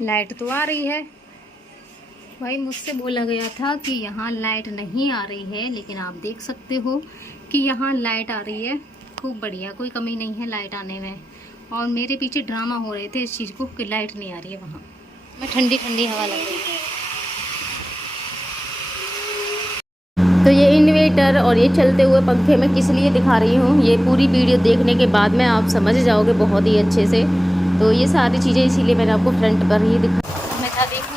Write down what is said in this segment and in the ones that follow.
Light तो आ रही है भाई। मुझसे बोला गया था कि यहाँ लाइट नहीं आ रही है, लेकिन आप देख सकते हो कि यहाँ लाइट आ रही है। खूब बढ़िया, कोई कमी नहीं है लाइट आने में। और मेरे पीछे ड्रामा हो रहे थे इस चीज़ को कि लाइट नहीं आ रही है वहाँ। मैं ठंडी ठंडी हवा लग रही है। तो ये इन्वेटर और ये चलते हुए पंखे मैं किस लिए दिखा रही हूँ, ये पूरी वीडियो देखने के बाद में आप समझ जाओगे बहुत ही अच्छे से। तो ये सारी चीज़ें इसीलिए मैंने आपको फ्रंट पर ही दिखा। मैं था देखूँ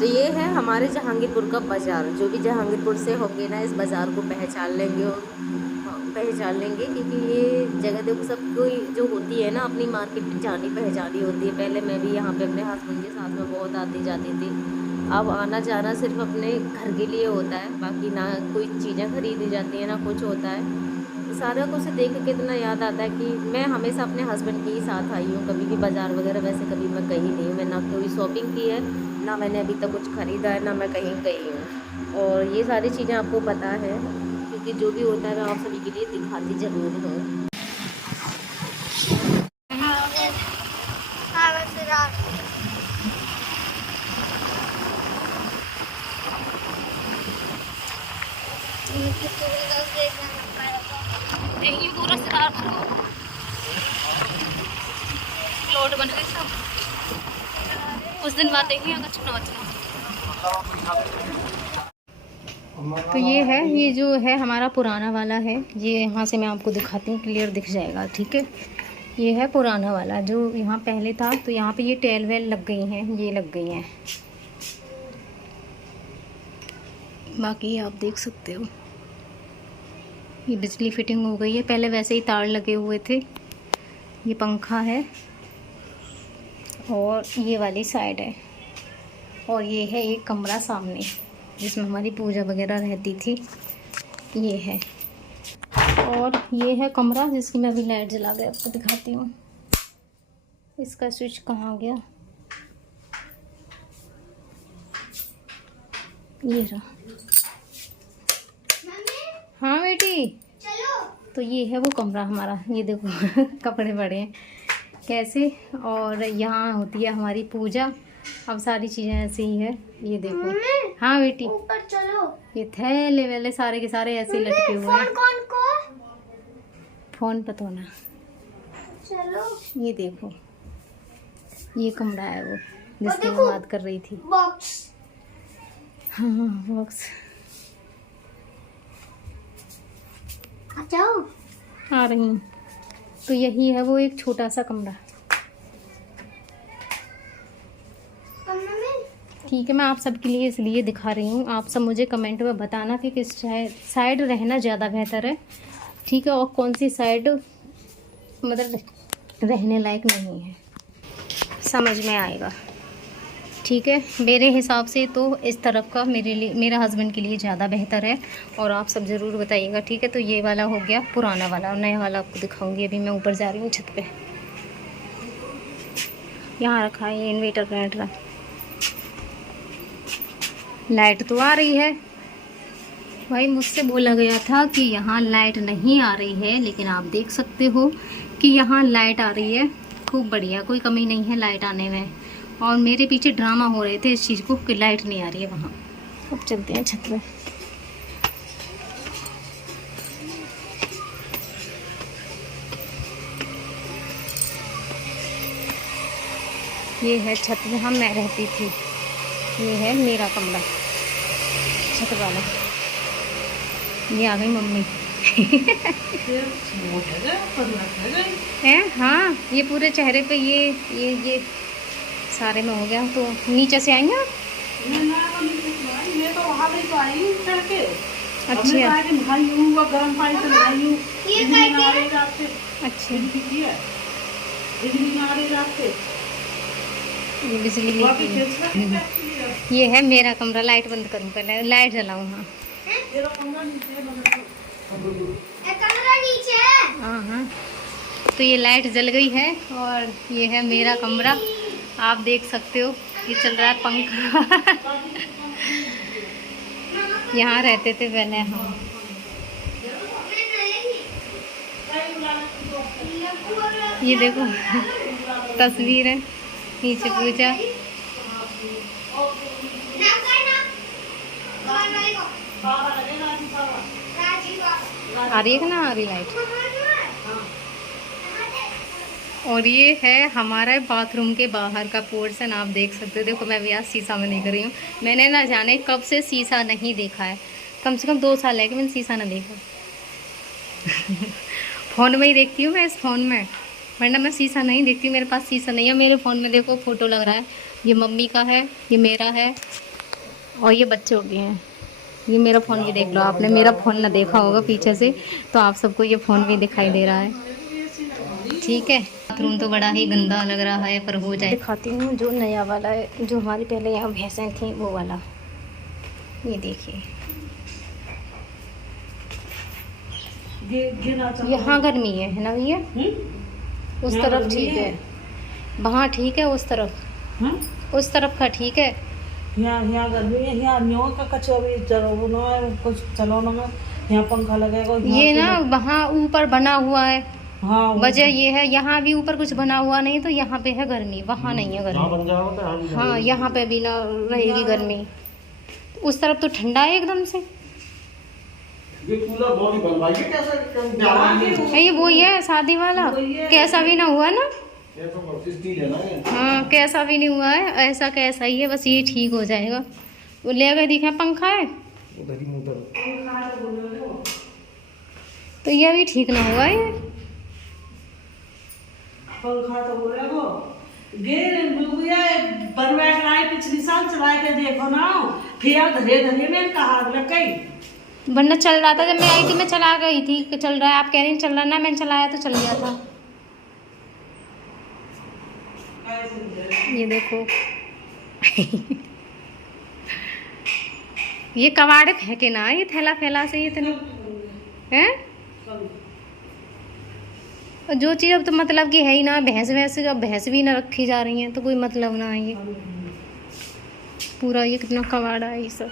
तो ये है हमारे जहांगीरपुर का बाज़ार। जो भी जहांगीरपुर से होंगे ना इस बाज़ार को पहचान लेंगे क्योंकि ये जगह देखो सब कोई जो होती है ना अपनी मार्केट जानी पहचानी होती है। पहले मैं भी यहाँ पे अपने हस्बैंड के साथ में बहुत आती जाती थी। अब आना जाना सिर्फ अपने घर के लिए होता है, बाकी ना कोई चीज़ें खरीदी जाती हैं ना कुछ होता है। सारा कुछ देख के इतना याद आता है कि मैं हमेशा अपने हस्बैंड के ही साथ आई हूँ। कभी भी बाज़ार वगैरह वैसे कभी मैं कहीं नहीं हूँ। मैं ना कोई शॉपिंग की है, ना मैंने अभी तक कुछ ख़रीदा है, ना मैं कहीं गई हूँ। और ये सारी चीज़ें आपको पता है क्योंकि जो भी होता है मैं आप सभी के लिए दिखाती ज़रूर हूँ। पूरा लोड बन गई सब। उस दिन बात देखिए अगर चुनाव। तो ये है, ये जो है हमारा पुराना वाला है। ये यहाँ से मैं आपको दिखाती हूँ, क्लियर दिख जाएगा। ठीक है, ये है पुराना वाला जो यहाँ पहले था। तो यहाँ पे ये टेल वेल लग गई हैं, ये लग गई हैं। बाकी आप देख सकते हो ये बिजली फिटिंग हो गई है। पहले वैसे ही तार लगे हुए थे। ये पंखा है और ये वाली साइड है। और ये है एक कमरा सामने जिसमें हमारी पूजा वगैरह रहती थी, ये है। और ये है कमरा जिसकी मैं अभी लाइट जला के आपको दिखाती हूँ। इसका स्विच कहाँ गया, ये रहा। हाँ बेटी चलो। तो ये है वो कमरा हमारा, ये देखो कपड़े पड़े हैं कैसे। और यहाँ होती है हमारी पूजा। अब सारी चीज़ें ऐसे ही है, ये देखो। हाँ बेटी ऊपर चलो। ये थैले वेले सारे के सारे ऐसे लटके हुए हैं। कौन को फोन पता ना। चलो ये देखो, ये कमरा है वो जिसकी मैं बात कर रही थी। बॉक्स, हाँ बॉक्स। जाओ आ रही हूँ। तो यही है वो एक छोटा सा कमरा। ठीक है, मैं आप सबके लिए इसलिए दिखा रही हूँ। आप सब मुझे कमेंट में बताना कि किस साइड रहना ज़्यादा बेहतर है। ठीक है, और कौन सी साइड मतलब रहने लायक नहीं है, समझ में आएगा। ठीक है, मेरे हिसाब से तो इस तरफ का मेरा हस्बैंड के लिए ज़्यादा बेहतर है। और आप सब ज़रूर बताइएगा। ठीक है, तो ये वाला हो गया पुराना वाला, और नया वाला आपको दिखाऊंगी। अभी मैं ऊपर जा रही हूँ छत पे। यहाँ रखा है ये इन्वर्टर बैठ रहा। लाइट तो आ रही है भाई। मुझसे बोला गया था कि यहाँ लाइट नहीं आ रही है, लेकिन आप देख सकते हो कि यहाँ लाइट आ रही है। खूब बढ़िया, कोई कमी नहीं है लाइट आने में। और मेरे पीछे ड्रामा हो रहे थे इस चीज़ को कि लाइट नहीं आ रही है वहाँ। अब चलते हैं छत पे। ये है छत जहाँ मैं रहती थी। ये है मेरा कमरा छत वाला। ये आ गई मम्मी है। हाँ, ये पूरे चेहरे पे ये सारे में हो गया। तो नीचे से आई हैं आप? मैं तो वहाँ पे तो आई हूँ चढ़ के। अच्छा, भाई हूँ गर्म पानी से नहाई हूँ। अच्छा बिजली आ रही रात से। ये बिजली बाकी की किड्स का एक्चुअली ये है मेरा कमरा। लाइट बंद करूँ पहले, लाइट जलाऊँ। हाँ तेरा पंगा नीचे है मगर कमरा नीचे है। हाँ हाँ, तो ये लाइट जल गई है और ये है मेरा कमरा। आप देख सकते हो ये चल रहा है पंखा। यहाँ रहते थे पहले हम। ये देखो तस्वीर है, नीचे पूजा। आ रही है कि ना आ रही लाइट। और ये है हमारे बाथरूम के बाहर का पोर्शन, आप देख सकते हो। देखो मैं भी आज शीशा में देख रही हूँ। मैंने ना जाने कब से शीशा नहीं देखा है, कम से कम 2 साल है कि मैंने शीशा ना देखा। फ़ोन में ही देखती हूँ मैं, इस फ़ोन में, वरना मैं शीशा नहीं देखती हूँ। मेरे पास शीशा नहीं है मेरे फ़ोन में। देखो फ़ोटो लग रहा है, ये मम्मी का है, ये मेरा है और ये बच्चों के हैं। ये मेरा फ़ोन भी देख लो। आपने मेरा फ़ोन ना देखा होगा पीछे से, तो आप सबको ये फ़ोन भी दिखाई दे रहा है। ठीक है, बाथरूम तो बड़ा ही गंदा लग रहा है, पर हो जाए। दिखाती हूँ जो नया वाला है, जो हमारी पहले यहाँ भैंसें थी वो वाला। ये देखिए, यहाँ गर्मी है ना भैया? उस तरफ ठीक है, वहाँ ठीक है, उस तरफ का ठीक है। यहाँ गर्मी है, यहाँ न्यो का कचो भी चलो ना, कुछ चलो ना, यहाँ पंखा लगेगा। ये ना वहाँ ऊपर बना हुआ है। हाँ वजह ये है, यहाँ भी ऊपर कुछ बना हुआ नहीं, तो यहाँ पे है गर्मी, वहाँ नहीं है गर्मी। हाँ यहाँ पे भी ना रहेगी गर्मी। उस तरफ तो ठंडा है एकदम से। ये कूलर बॉडी बनवाइए कैसा ये वो ही है शादी वाला, कैसा भी ना हुआ ना। ये तो स्टील है ना ये। हाँ कैसा भी नहीं हुआ है, ऐसा कैसा ही है, बस ये ठीक हो जाएगा। वो ले गए, दिखा पंखा है उधर ही उधर। तो ये भी ठीक ना हुआ ये पंखा तो बोले वो गेर बुआ बनवा के लाए, पिछली साल चला के देखो ना, फिर धरे धरे में कहा लकई। वरना चल रहा था, जब मैं आई थी मैं चला गई थी कि चल रहा है, आप कह रही हैं चल रहा ना, मैंने चलाया तो चल गया था। ये देखो। ये कबाड़े फेंके ना, ये थैला फैला से ये इतने हैं। और जो चीज़ अब तो मतलब कि है ही ना, भैंस वैंस, जब भैंस भी ना रखी जा रही हैं तो कोई मतलब ना है। ये पूरा ये कितना कबाड़ा है ये सब।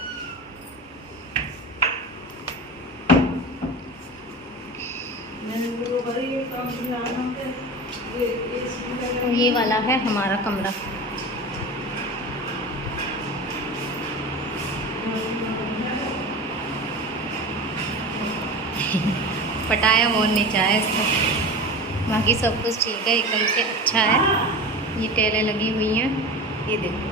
और ये वाला है हमारा कमरा। पटाया मोर नीचा है इसका, बाकी सब कुछ ठीक है, एकदम से अच्छा है। ये टेलें लगी हुई हैं, ये देखो।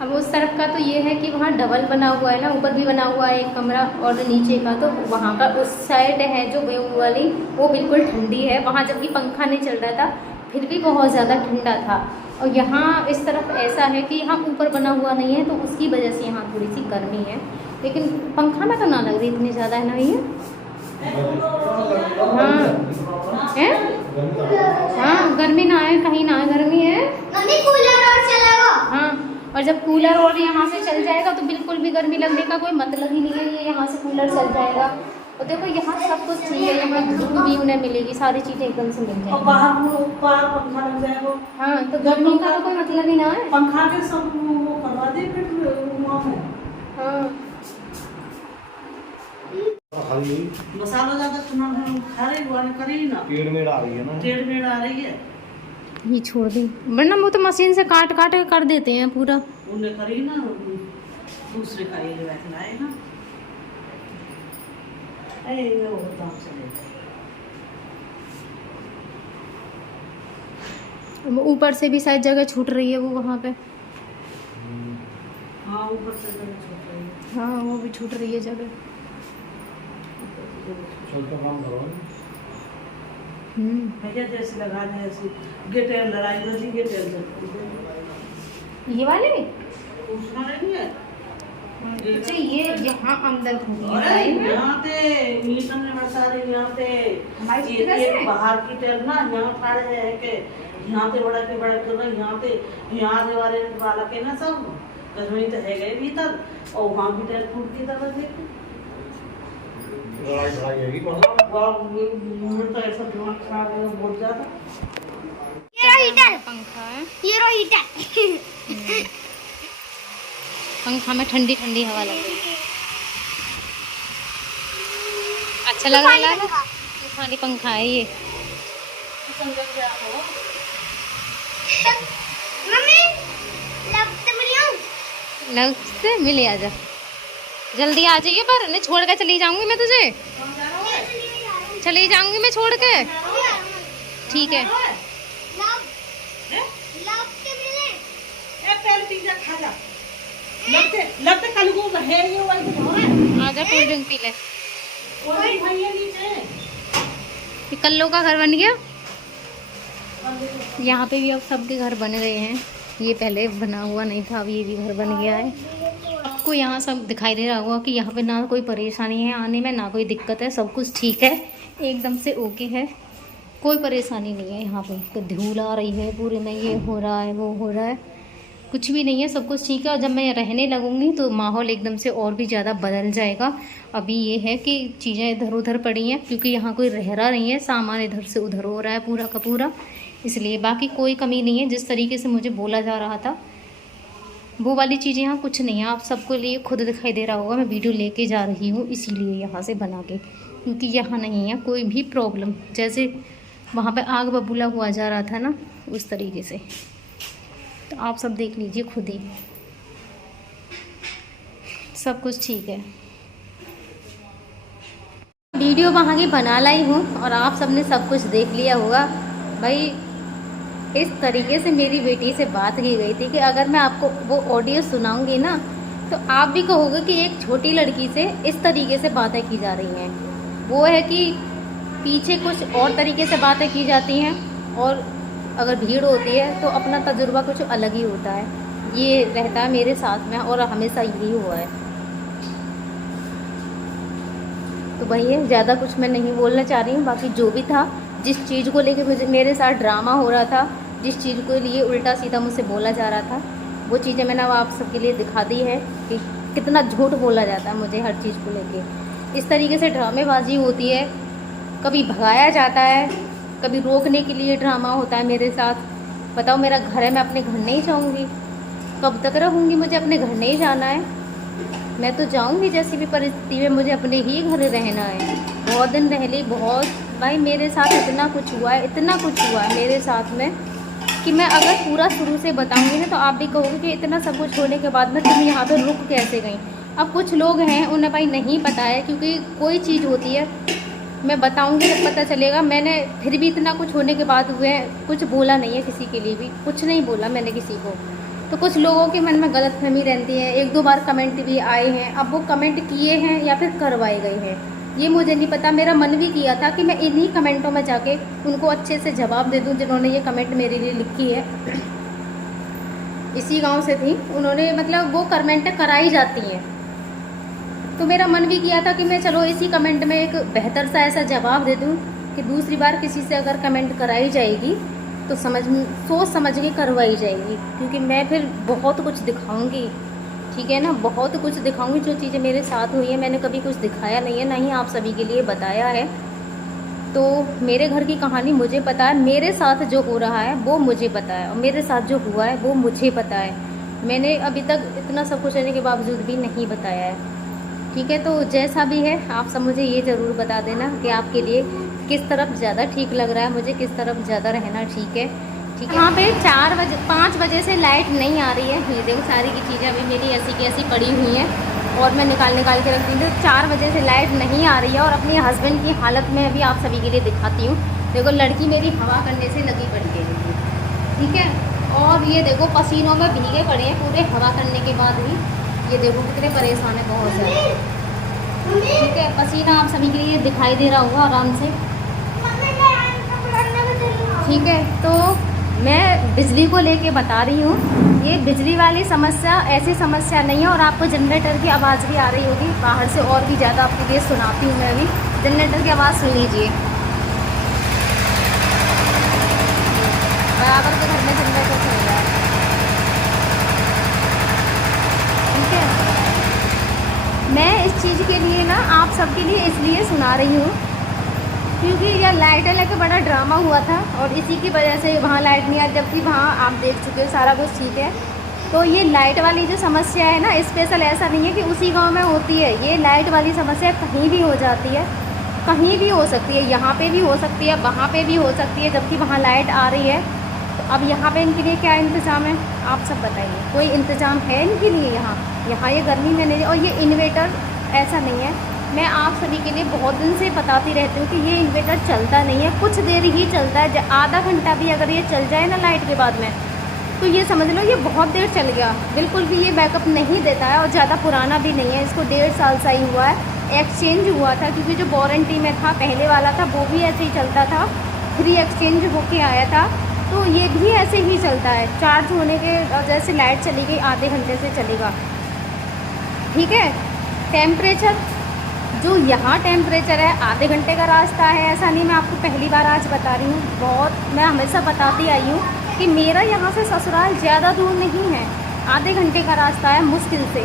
अब उस तरफ का तो ये है कि वहाँ डबल बना हुआ है ना, ऊपर भी बना हुआ है एक कमरा, और नीचे का तो वहाँ का उस साइड है जो व्यू वाली, वो बिल्कुल ठंडी है। वहाँ जब भी पंखा नहीं चल रहा था फिर भी बहुत ज़्यादा ठंडा था। और यहाँ इस तरफ ऐसा है कि यहाँ ऊपर बना हुआ नहीं है, तो उसकी वजह से यहाँ थोड़ी सी गर्मी है। लेकिन पंखा में तो ना लग रही इतनी ज़्यादा, है ना भैया? हाँ है, हाँ गर्मी ना है, कहीं ना गर्मी है। मम्मी कूलर और चलाओ। हाँ, और जब कूलर और यहाँ से चल जाएगा तो बिल्कुल भी गर्मी लगने का कोई मतलब ही नहीं है। ये यहाँ से कूलर चल जाएगा और देखो यहाँ सब कुछ ठीक है, यहाँ धूप भी उन्हें मिलेगी, सारी चीज़ें एकदम से मिल और जाएगी। बाहर पंखा लग जाएगा। हाँ तो गर्मी का तो कोई मतलब ही ना है। पंखा के सब वो करवा दे फिर वहाँ में। हाँ मसाला ज्यादा चुना खा रही हुआ करी ना, पेड़ में आ रही है ना, टेढ़ मेढ़ आ रही है। ये छोड़ दी, वरना वो तो मशीन से काट काट के कर देते हैं पूरा। उन्हें करी ना, दूसरे का ये बैठना है ना, वो काम चलेगा। ऊपर से भी शायद जगह छूट रही है वो वहाँ पे। हाँ ऊपर से जगह छूट रही है। हाँ वो भी छूट रही है जगह। चलता काम करो। भैया जैसे लगा दे ऐसे गेटेल लड़ाई लगी, गेटेल ये वाले पूछना नहीं है। अच्छा ये यहाँ आमदन होती अरे है यहाँ पे मीटन में बड़ा सारे यहाँ पे हमारी ये तरफ से? बाहर की टेल ना यहाँ खड़े है के यहाँ पे बड़ा के ना यहाँ पे वाले वाला के ना सब कश्मीरी तो है गए भीतर और वहाँ भी टेल फूट की तरह देखो लड़ाई हैगी कौन तो ऐसा दिमाग खराब है बहुत ज्यादा। ये रहा हीटर, पंखा है। ये रहा हीटर। पंखा में ठंडी ठंडी हवा लग रही है। अच्छा लग रहा है लाला? तूफानी पंखा है ये। मम्मी लब से मिलियो। लव से मिले आजा, जल्दी आ जाइए। पर नहीं छोड़ के चली जाऊंगी मैं तुझे, चली जाऊंगी मैं छोड़ के। ठीक है लब से मिले। ए पहले पिज्जा खा जा। लगते कल को है ये वाली तो है। आजा कोल्ड ड्रिंक पी ले। कोई भैया नीचे ये कल्लो का घर बन गया। यहाँ पे भी अब सबके घर बन गए हैं। ये पहले बना हुआ नहीं था, अब ये भी घर बन गया है। आपको यहाँ सब दिखाई दे रहा होगा कि यहाँ पे ना कोई परेशानी है आने में, ना कोई दिक्कत है, सब कुछ ठीक है, एकदम से ओके है, कोई परेशानी नहीं है। यहाँ पे तो धूल आ रही है पूरे में, ये हो रहा है वो हो रहा है, कुछ भी नहीं है, सब कुछ ठीक है। और जब मैं रहने लगूंगी तो माहौल एकदम से और भी ज़्यादा बदल जाएगा। अभी ये है कि चीज़ें इधर उधर पड़ी हैं क्योंकि यहाँ कोई रह रहा नहीं है, सामान इधर से उधर हो रहा है पूरा का पूरा, इसलिए। बाकी कोई कमी नहीं है। जिस तरीके से मुझे बोला जा रहा था वो वाली चीज़ें यहाँ कुछ नहीं है। आप सबको लिए खुद दिखाई दे रहा होगा, मैं वीडियो लेके जा रही हूँ इसीलिए यहाँ से बना के, क्योंकि यहाँ नहीं है कोई भी प्रॉब्लम। जैसे वहाँ पे आग बबूला हुआ जा रहा था ना, उस तरीके से। तो आप सब देख लीजिए खुद ही, सब कुछ ठीक है। वीडियो वहाँ की बना लाई हूँ और आप सबने सब कुछ देख लिया होगा। भाई इस तरीके से मेरी बेटी से बात की गई थी कि अगर मैं आपको वो ऑडियो सुनाऊंगी ना तो आप भी कहोगे कि एक छोटी लड़की से इस तरीके से बातें की जा रही हैं। वो है कि पीछे कुछ और तरीके से बातें की जाती हैं और अगर भीड़ होती है तो अपना तजुर्बा कुछ अलग ही होता है। ये रहता है मेरे साथ में और हमेशा यही हुआ है। तो भैया ज़्यादा कुछ मैं नहीं बोलना चाह रही हूँ। बाकी जो भी था, जिस चीज़ को लेके मुझे मेरे साथ ड्रामा हो रहा था, जिस चीज़ को लिए उल्टा सीधा मुझसे बोला जा रहा था, वो चीज़ें मैंने अब आप सबके लिए दिखा दी है कि कितना झूठ बोला जाता है मुझे हर चीज़ को लेके। इस तरीके से ड्रामेबाजी होती है, कभी भगाया जाता है, कभी रोकने के लिए ड्रामा होता है मेरे साथ। बताओ मेरा घर है, मैं अपने घर नहीं जाऊँगी? कब तक रहूँगी? मुझे अपने घर नहीं जाना है। मैं तो जाऊँगी जैसी भी परिस्थिति में, मुझे अपने ही घर रहना है। बहुत दिन रह ली, बहुत। भाई मेरे साथ इतना कुछ हुआ है, इतना कुछ हुआ है मेरे साथ में कि मैं अगर पूरा शुरू से बताऊँगी ना तो आप भी कहोगे कि इतना सब कुछ होने के बाद में तुम यहाँ पे रुक कैसे गई। अब कुछ लोग हैं उन्हें भाई नहीं पता है, क्योंकि कोई चीज़ होती है मैं बताऊंगी तब पता चलेगा। मैंने फिर भी इतना कुछ होने के बाद हुए कुछ बोला नहीं है, किसी के लिए भी कुछ नहीं बोला मैंने किसी को। तो कुछ लोगों के मन में गलतफहमी रहती है। एक दो बार कमेंट भी आए हैं, अब वो कमेंट किए हैं या फिर करवाए गए हैं ये मुझे नहीं पता। मेरा मन भी किया था कि मैं इन्हीं कमेंटों में जाके उनको अच्छे से जवाब दे दूं जिन्होंने ये कमेंट मेरे लिए लिखी है। इसी गाँव से थी उन्होंने, मतलब वो कमेंट कराई जाती हैं, तो मेरा मन भी किया था कि मैं चलो इसी कमेंट में एक बेहतर सा ऐसा जवाब दे दूं कि दूसरी बार किसी से अगर कमेंट कराई जाएगी तो सोच समझ के करवाई जाएगी, क्योंकि मैं फिर बहुत कुछ दिखाऊंगी। ठीक है ना, बहुत कुछ दिखाऊंगी। जो चीज़ें मेरे साथ हुई है मैंने कभी कुछ दिखाया नहीं है, ना ही आप सभी के लिए बताया है। तो मेरे घर की कहानी मुझे पता है, मेरे साथ जो हो रहा है वो मुझे पता है, और मेरे साथ जो हुआ है वो मुझे पता है। मैंने अभी तक इतना सब कुछ रहने के बावजूद भी नहीं बताया है। ठीक है, तो जैसा भी है आप सब मुझे ये ज़रूर बता देना कि आपके लिए किस तरफ ज़्यादा ठीक लग रहा है, मुझे किस तरफ ज़्यादा रहना ठीक है। ठीक है, यहाँ पे 5 बजे से लाइट नहीं आ रही है। ये देखो सारी की चीज़ें अभी मेरी ऐसी की ऐसी पड़ी हुई हैं और मैं निकाल के रख दी थी। 4 बजे से लाइट नहीं आ रही है और अपने हस्बैंड की हालत में अभी आप सभी के लिए दिखाती हूँ। देखो लड़की मेरी हवा करने से लगी पड़ी है, ठीक है, और ये देखो पसीनों में भीगे पड़े हैं पूरे हवा करने के बाद भी। ये देखो कितने परेशान है बहुत ज़्यादा। ठीक है, पसीना आप सभी के लिए दिखाई दे रहा होगा आराम से। ठीक है, तो मैं बिजली को लेके बता रही हूँ ये बिजली वाली समस्या ऐसी समस्या नहीं है। और आपको जनरेटर की आवाज़ भी आ रही होगी बाहर से, और भी ज़्यादा आपके लिए सुनाती हूँ मैं अभी। जनरेटर की आवाज़ सुन लीजिए। बराबर के घर में जनरेटर चल रहा है, ठीक है। मैं इस चीज़ के लिए ना आप सबके लिए इसलिए सुना रही हूँ क्योंकि यह लाइट लेके बड़ा ड्रामा हुआ था और इसी की वजह से वहाँ लाइट नहीं आई, जबकि वहाँ आप देख चुके हो सारा कुछ ठीक है। तो ये लाइट वाली जो समस्या है ना, स्पेशल ऐसा नहीं है कि उसी गांव में होती है। ये लाइट वाली समस्या कहीं भी हो जाती है, कहीं भी हो सकती है। यहाँ पे भी हो सकती है, वहाँ पे भी हो सकती है, जबकि वहाँ लाइट आ रही है। तो अब यहाँ पे इनके लिए क्या इंतज़ाम है आप सब बताइए? कोई इंतज़ाम है इनके लिए यहाँ ये गर्मी में नहीं। और ये इन्वेटर ऐसा नहीं है, मैं आप सभी के लिए बहुत दिन से बताती रहती हूँ कि ये इन्वेटर चलता नहीं है, कुछ देर ही चलता है। आधा घंटा भी अगर ये चल जाए ना लाइट के बाद में, तो ये समझ लो ये बहुत देर चल गया। बिल्कुल भी ये बैकअप नहीं देता है और ज़्यादा पुराना भी नहीं है। इसको 1.5 साल सा ही हुआ है। एक्सचेंज हुआ था क्योंकि जो वारंटी में था पहले वाला था वो भी ऐसे ही चलता था, फ्री एक्सचेंज होके आया था। तो ये भी ऐसे ही चलता है। चार्ज होने के वजह से लाइट चली गई, आधे घंटे से चलेगा, ठीक है। टेम्परेचर जो यहाँ टेम्परेचर है, आधे घंटे का रास्ता है, ऐसा नहीं। मैं आपको पहली बार आज बता रही हूँ, बहुत मैं हमेशा बताती आई हूँ कि मेरा यहाँ से ससुराल ज़्यादा दूर नहीं है, आधे घंटे का रास्ता है मुश्किल से,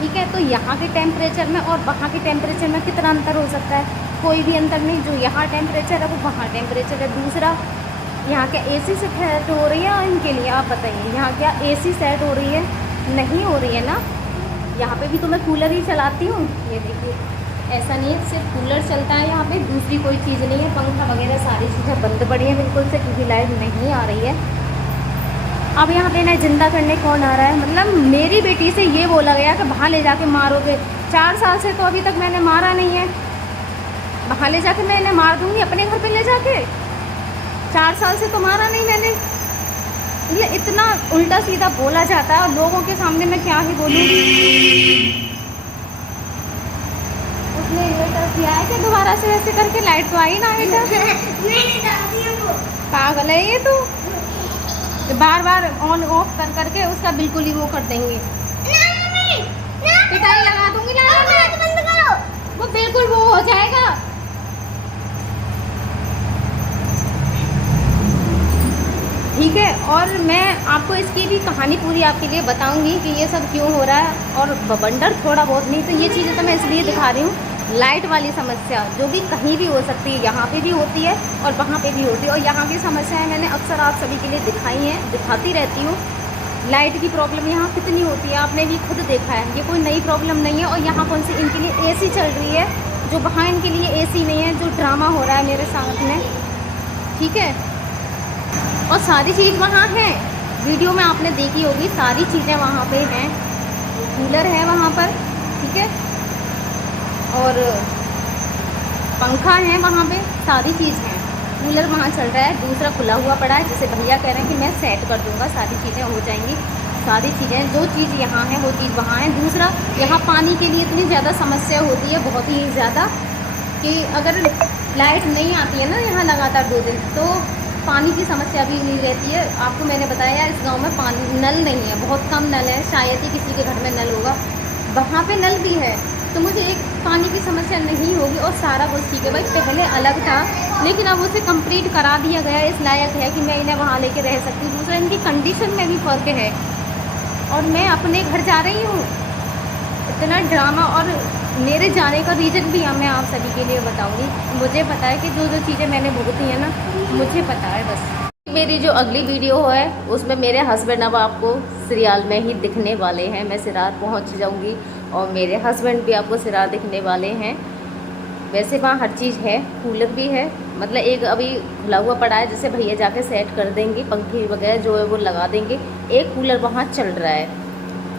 ठीक है। तो यहाँ के टेम्परेचर में और वहाँ के टेम्परेचर में कितना अंतर हो सकता है? कोई भी अंतर नहीं। जो यहाँ टेम्परेचर है वो वहाँ टेम्परेचर है। दूसरा, यहाँ क्या AC से सेट हो रही है इनके लिए? आप बताइए, यहाँ क्या AC सेट हो रही है? नहीं हो रही है ना। यहाँ पे भी तो मैं कूलर ही चलाती हूँ, ये देखिए। ऐसा नहीं है सिर्फ कूलर चलता है यहाँ पे, दूसरी कोई चीज़ नहीं है। पंखा वगैरह सारी चीज़ें बंद पड़ी हैं बिल्कुल से, क्योंकि लाइट नहीं आ रही है। अब यहाँ पे ना जिंदा करने कौन आ रहा है? मतलब मेरी बेटी से ये बोला गया कि वहाँ ले जाके मारोगे। 4 साल से तो अभी तक मैंने मारा नहीं है। वहाँ ले जाके मैं इन्हें मार दूँगी अपने घर पे ले जाके? 4 साल से तो मारा नहीं मैंने। ये इतना उल्टा सीधा बोला जाता है और लोगों के सामने मैं क्या ही बोलूँ। उसने इन्वर्टर किया है कि दोबारा से ऐसे करके लाइट तो आई ना बेटा? पागल है ये तो बार बार ऑन ऑफ कर करके उसका बिल्कुल ही वो कर देंगे। पिटाई लगा दूंगी लाइट में, बंद करो। वो बिल्कुल वो हो जाएगा। ठीक है। और मैं आपको इसकी भी कहानी पूरी आपके लिए बताऊंगी कि ये सब क्यों हो रहा है। और बवंडर थोड़ा बहुत नहीं, तो ये चीज़ें तो मैं इसलिए दिखा रही हूँ। लाइट वाली समस्या जो भी कहीं भी हो सकती है, यहाँ पे भी होती है और वहाँ पे भी होती है। और यहाँ की समस्याएं मैंने अक्सर आप सभी के लिए दिखाई हैं, दिखाती रहती हूँ। लाइट की प्रॉब्लम यहाँ कितनी होती है आपने भी खुद देखा है, ये कोई नई प्रॉब्लम नहीं है। और यहाँ कौन सी इनके लिए AC चल रही है, जो वहाँ इनके लिए AC नहीं है, जो ड्रामा हो रहा है मेरे साथ में, ठीक है। और सारी चीज़ वहाँ है, वीडियो में आपने देखी होगी, सारी चीज़ें वहाँ पे हैं। कूलर है वहाँ पर, ठीक है, और पंखा है वहाँ पे, सारी चीज़ है। कूलर वहाँ चल रहा है, दूसरा खुला हुआ पड़ा है, जिसे भैया कह रहे हैं कि मैं सेट कर दूँगा, सारी चीज़ें हो जाएंगी। सारी चीज़ें, जो चीज़ यहाँ है वो चीज़ वहाँ है। दूसरा, यहाँ पानी के लिए इतनी ज़्यादा समस्या होती है, बहुत ही ज़्यादा, कि अगर लाइट नहीं आती है ना यहाँ लगातार 2 दिन, तो पानी की समस्या भी नहीं रहती है। आपको मैंने बताया इस गांव में पानी नल नहीं है, बहुत कम नल है, शायद ही किसी के घर में नल होगा। वहाँ पे नल भी है, तो मुझे एक पानी की समस्या नहीं होगी और सारा कुछ ठीक है। भाई पहले अलग था, लेकिन अब उसे कंप्लीट करा दिया गया, इस लायक है कि मैं इन्हें वहाँ लेके रह सकती हूँ। दूसरा, इनकी कंडीशन में भी फ़र्क है। और मैं अपने घर जा रही हूँ, इतना ड्रामा। और मेरे जाने का रीज़न भी मैं आप सभी के लिए बताऊंगी। मुझे पता है कि जो जो चीज़ें मैंने भुगती है ना, मुझे पता है बस। मेरी जो अगली वीडियो है उसमें मेरे हस्बैंड अब आपको सीरियल में ही दिखने वाले हैं। मैं सिरार पहुंच जाऊंगी और मेरे हस्बैंड भी आपको सिरार दिखने वाले हैं। वैसे वहाँ हर चीज़ है, कूलर भी है, मतलब एक अभी खुला हुआ पड़ा है जिसे भैया जाके सेट कर देंगे, पंखे वगैरह जो है वो लगा देंगे। एक कूलर वहाँ चल रहा है,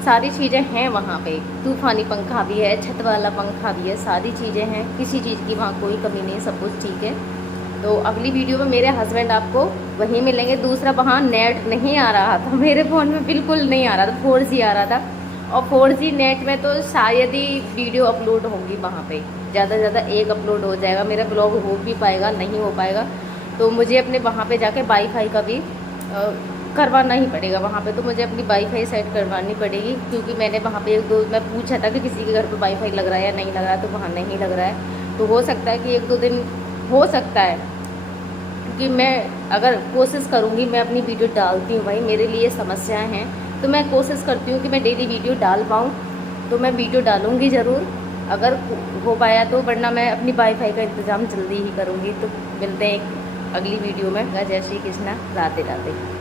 सारी चीज़ें हैं वहाँ पे। तूफ़ानी पंखा भी है, छत वाला पंखा भी है, सारी चीज़ें हैं, किसी चीज़ की वहाँ कोई कमी नहीं, सब कुछ ठीक है। तो अगली वीडियो में मेरे हस्बैंड आपको वहीं मिलेंगे। दूसरा, वहाँ नेट नहीं आ रहा था, मेरे फ़ोन में बिल्कुल नहीं आ रहा था, 4G आ रहा था। और 4G नेट में तो शायद ही वीडियो अपलोड होगी वहाँ पे, ज़्यादा से ज़्यादा एक अपलोड हो जाएगा, मेरा ब्लॉग हो भी पाएगा, नहीं हो पाएगा। तो मुझे अपने वहाँ पे जाके वाईफाई का भी करवाना ही पड़ेगा वहाँ पे। तो मुझे अपनी वाईफाई सेट करवानी पड़ेगी, क्योंकि मैंने वहाँ पे एक दो मैं पूछा था कि किसी के घर पे वाईफाई लग रहा है या नहीं लग रहा है, तो वहाँ नहीं लग रहा है। तो हो सकता है कि 1-2 दिन हो सकता है, क्योंकि मैं अगर कोशिश करूँगी, मैं अपनी वीडियो डालती हूँ भाई, मेरे लिए समस्याएँ हैं, तो मैं कोशिश करती हूँ कि मैं डेली वीडियो डाल पाऊँ, तो मैं वीडियो डालूँगी ज़रूर अगर हो पाया तो, वरना मैं अपनी वाईफाई का इंतज़ाम जल्दी ही करूँगी। तो मिलते हैं एक अगली वीडियो में। जय श्री कृष्णा, राधे राधे।